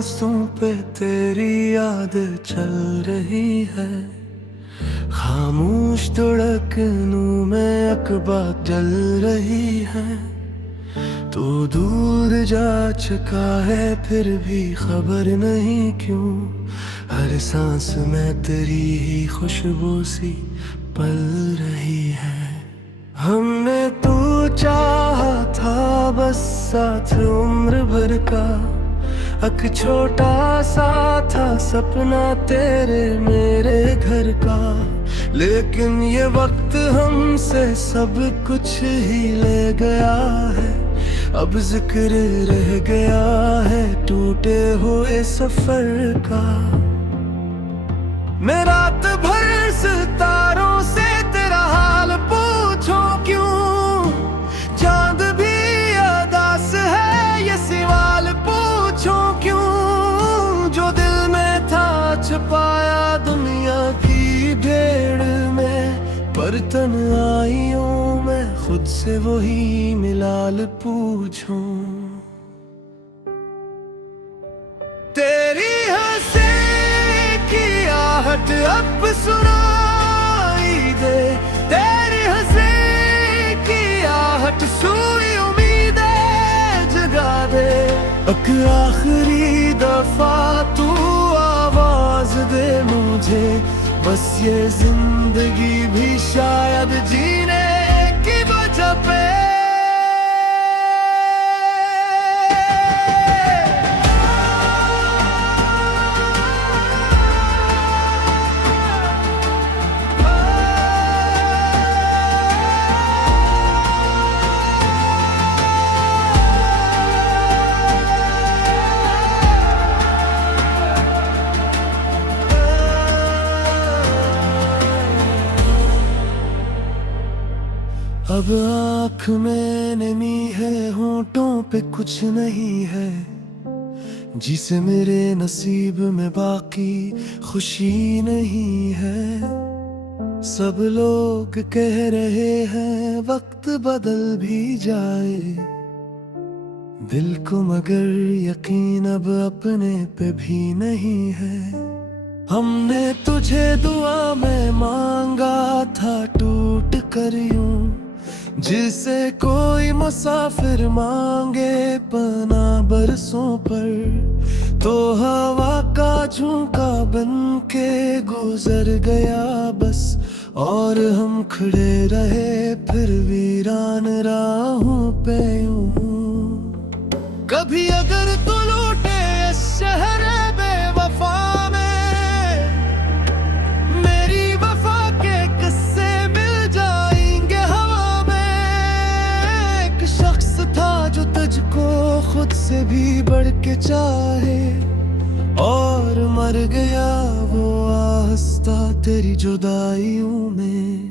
सांसों पे तेरी याद चल रही है। खामोश धड़कनों में अखबार जल रही है। तू दूर जा चुका है फिर भी खबर नहीं क्यों। हर सांस में तेरी ही खुशबू सी पल रही है। हमने तो चाहा था बस साथ उम्र भर का। एक छोटा सा था सपना तेरे मेरे घर का। लेकिन ये वक्त हमसे सब कुछ ही ले गया है। अब जिक्र रह गया है टूटे हुए सफर का। मैं रात भर सितारों से तेरा हाल पूछूं क्यों। चांद भी अदास है ये सवाल पूछूं क्यों। जो दिल में था छुपाया दुनिया की भीड़ में। पर तन्हाइयों में खुद से वही मिलाल पूछूं। तेरी हंसी की आहट अब सुनाई दे। तेरी हंसी की आहट सुई उम्मीदें जगा दे। एक आखिरी दफा तू आवाज दे मुझे। बस ये जिंदगी भी शायद जीने की वजह पे। अब आँख में नमी है होंठों पे कुछ नहीं है। जिसे मेरे नसीब में बाकी खुशी नहीं है। सब लोग कह रहे हैं वक्त बदल भी जाए। दिल को मगर यकीन अब अपने पे भी नहीं है। हमने तुझे दुआ में मांगा था टूट कर यूं। जिसे कोई मुसाफिर मांगे पना बरसों पर। तो हवा का झोंका बन के गुजर गया बस। और हम खड़े रहे फिर वीरान राहों पे यूं। कभी अगर तू लौटे इस शहर बेवफा में। मेरी वफा के किस्से मिल जाएंगे हवा में। एक शख्स था जो तुझको खुद से भी बढ़ के चाहे। और मर गया वो आहिस्ता तेरी जुदाइयों में।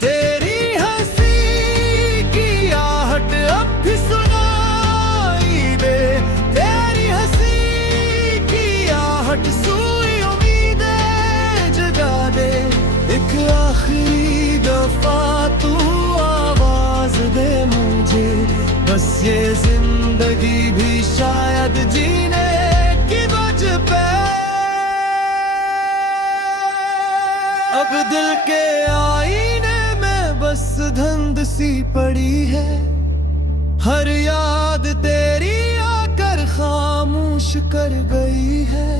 तेरी हंसी की आहट अब भी सुनाई दे। तेरी हंसी की आहट सुई उम्मीदें जगा दे। एक आखिरी दफा तू आवाज दे मुझे। बस ये जिंदगी भी शायद जीने की वजह पे। अब दिल के आईने में बस धुंध सी पड़ी है। हर याद तेरी आकर खामोश कर गई है।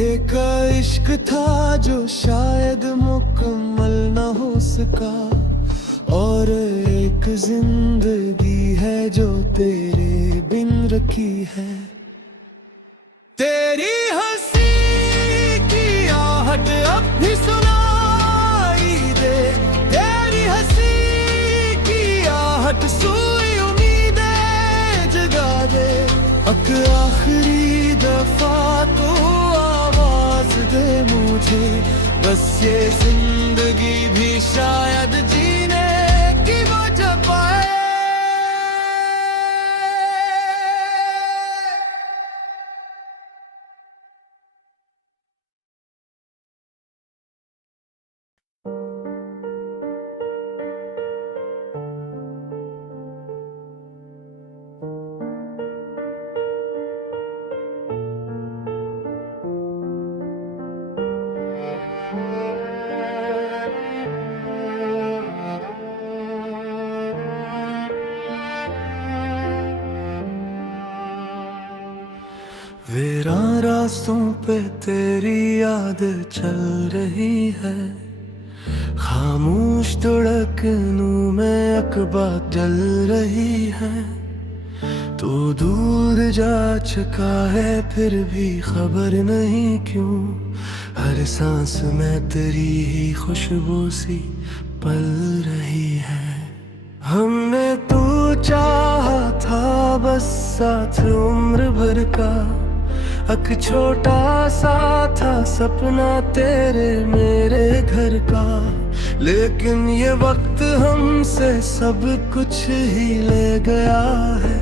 एक इश्क था जो शायद मुकम्मल न हो सका। और एक जिंदगी है जो तेरे बिन रखी है। तेरी हंसी की आहट अब भी सुनाई दे। तेरी हंसी की आहट सुई उम्मीदें जगा दे। एक आखिरी दफा तो आवाज दे मुझे। बस ये जिंदगी भी शायद जीने की वजह पाए। पे तेरी याद चल रही है। खामोश धड़कनों में अकबा जल रही है। तू दूर जा चुका है फिर भी खबर नहीं क्यों। हर सांस में तेरी ही खुशबू सी पल रही है। हमने तो चाहा था बस साथ उम्र भर का। एक छोटा सा था सपना तेरे मेरे घर का। लेकिन ये वक्त हमसे सब कुछ ही ले गया है।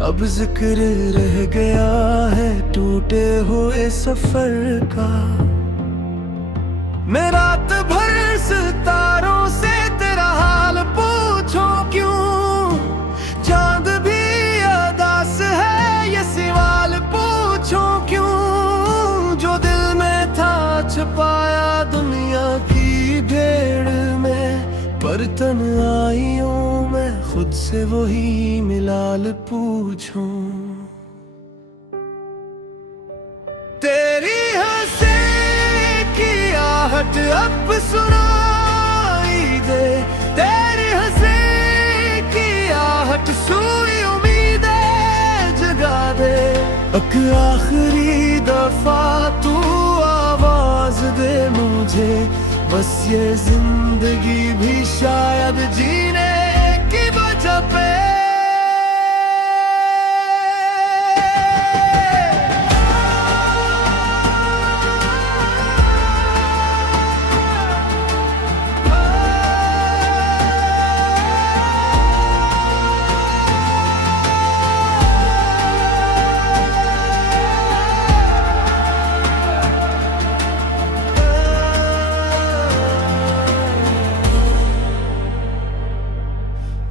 अब जिक्र रह गया है टूटे हुए सफर का। मैं रात भर सितारों से तेरा हाल पूछूं क्यों। चांद भी अदास है ये सवाल पूछूं क्यों। जो दिल में था छुपाया दुनिया की भीड़ में। पर तन्हाइयों में खुद से वही मिलाल पूछूं। तेरी हंसी की आहट अब सुनाई दे। तेरी हंसी की आहट सुई उम्मीदें जगा दे। एक आखिरी दफा तू आवाज दे मुझे। बस ये जिंदगी भी शायद जीने की वजह पे।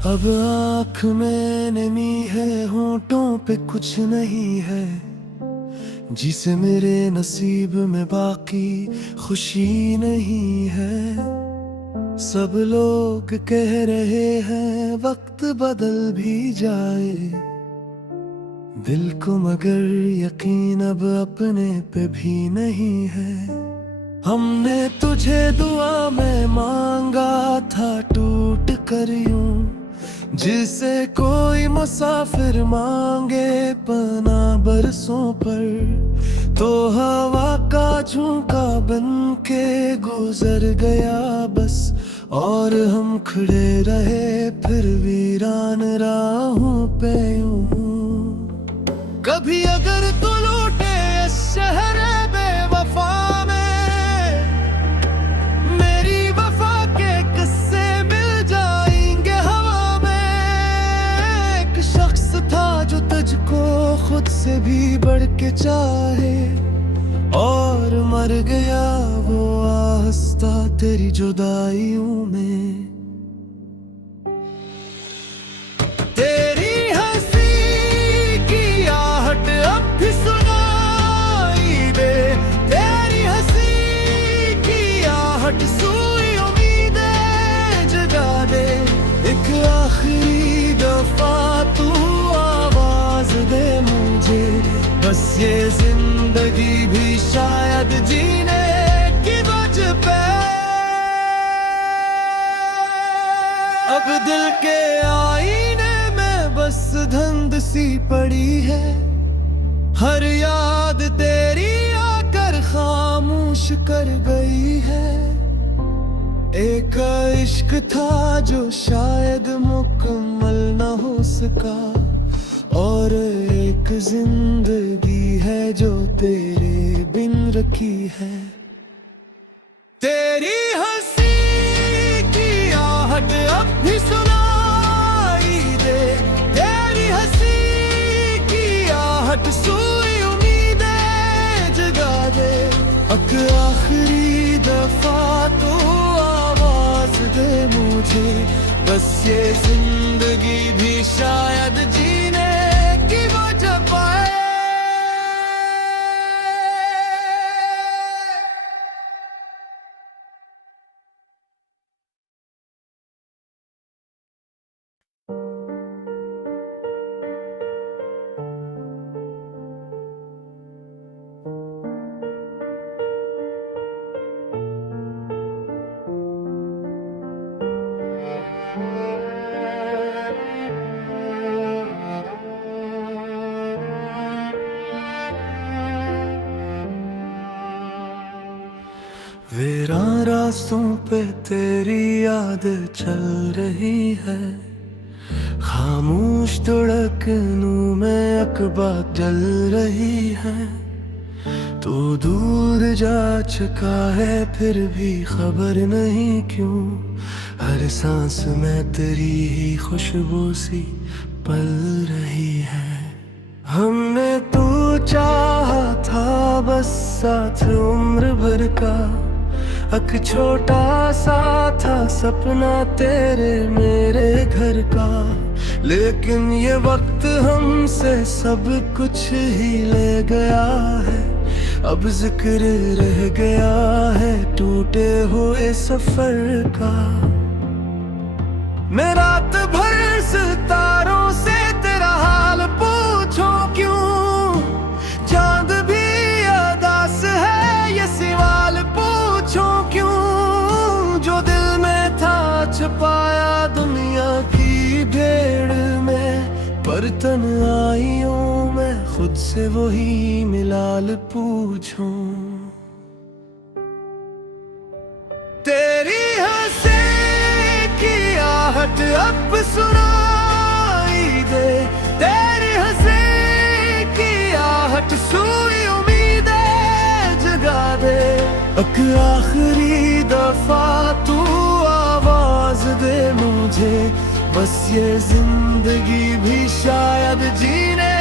अब आँख में नमी है होंठों पे कुछ नहीं है। जिसे मेरे नसीब में बाकी खुशी नहीं है। सब लोग कह रहे हैं वक्त बदल भी जाए। दिल को मगर यकीन अब अपने पे भी नहीं है। हमने तुझे दुआ में मांगा था टूट कर यूं। जिसे कोई मुसाफिर मांगे पना बरसों पर। तो हवा का झोंका बन के गुजर गया बस। और हम खड़े रहे फिर वीरान राहों पे यूं। कभी अगर तू लूटे इस शहर बेवफा में। मेरी वफा के किस्से मिल जाएंगे हवा में। एक शख्स था जो तुझको खुद से भी बढ़ के चाहे। और मर गया वो आहिस्ता तेरी जुदाइयों में। तेरी हंसी की आहट अब भी सुनाई दे। तेरी हंसी की आहट सुई उम्मीदें जगा दे। एक आखिरी दफा तू आवाज दे मुझे। बस ये जिंदगी भी शायद जीने की वजह पे। अब दिल के आईने में बस धुंध सी पड़ी है। हर याद तेरी आकर खामोश कर गई है। एक इश्क था जो शायद मुकम्मल न हो सका। और एक जिंदगी है जो तेरे बिन रखी है। तेरी हंसी की आहट अब भी सुनाई दे। तेरी हंसी की आहट सुई उम्मीदें जगा दे। एक आखिरी दफा तो आवाज दे मुझे। बस ये जिंदगी भी शायद जीने की वजह पाए। वीरान रास्तों पे तेरी याद चल रही है, खामोश धड़कनों में अकबात जल रही है। तू दूर जा चुका है फिर भी खबर नहीं क्यों, हर सांस में तेरी ही खुशबू सी पल रही है। हमने तो चाहा था बस साथ उम्र भर का, एक छोटा सा था सपना तेरे मेरे घर का, लेकिन ये वक्त हमसे सब कुछ ही ले गया है। अब जिक्र रह गया है टूटे हुए सफर का। मैं रात भर सितारों से तेरा हाल पूछूं क्यों, चांद भी अदास है ये सवाल पूछूं क्यों, जो दिल में था छुपाया दुनिया की भीड़ में, पर तन्हाइयों में खुद से वही मिलाल पूछूं। तेरी हंसी की आहट अब सुनाई दे, तेरी हंसी की आहट सुई उम्मीदें जगा दे। एक आखिरी दफा तू आवाज दे मुझे, बस ये जिंदगी भी शायद जीने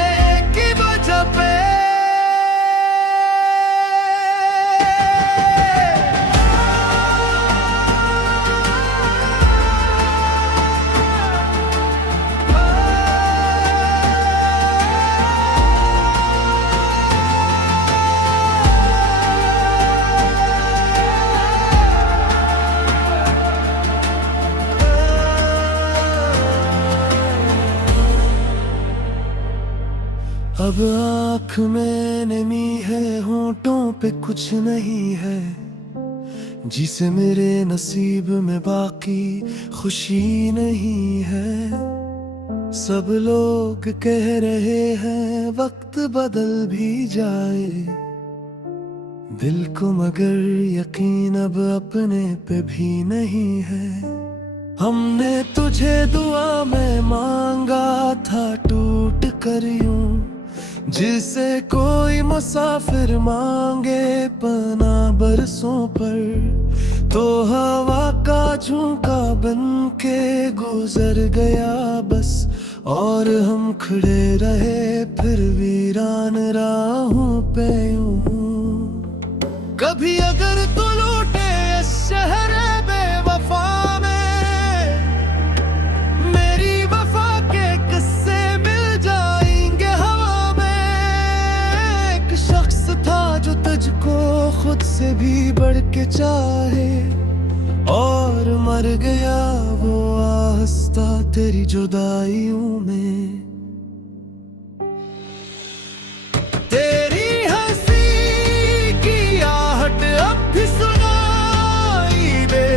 की वजह पे। अब आँख में नमी है, होंठों पे कुछ नहीं है, जिसे मेरे नसीब में बाकी खुशी नहीं है। सब लोग कह रहे हैं वक्त बदल भी जाए, दिल को मगर यकीन अब अपने पे भी नहीं है। हमने तुझे दुआ में मांगा था टूट कर यूं, जिसे कोई मुसाफिर मांगे पना बरसों पर, तो हवा का झोंका बन के गुजर गया बस, और हम खड़े रहे फिर वीरान राहों पे यूं। कभी अगर तू लौटे इस शहर बेवफा में, मेरी वफा के किस्से मिल जाएंगे हवा में। एक शख्स था जो तुझको खुद से भी बढ़ के चाहे, और मर गया वो आहिस्ता तेरी जुदाइयों में। तेरी हंसी की आहट अब भी सुनाई दे,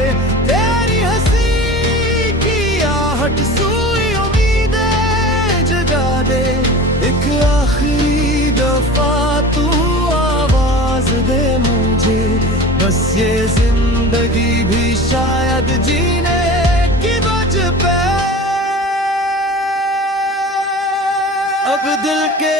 तेरी हंसी की आहट सुई उम्मीदें जगा दे। एक आखिरी दफा तू आवाज दे मुझे, बस ये जिंदगी भी शायद जीने की वजह पे। अब दिल के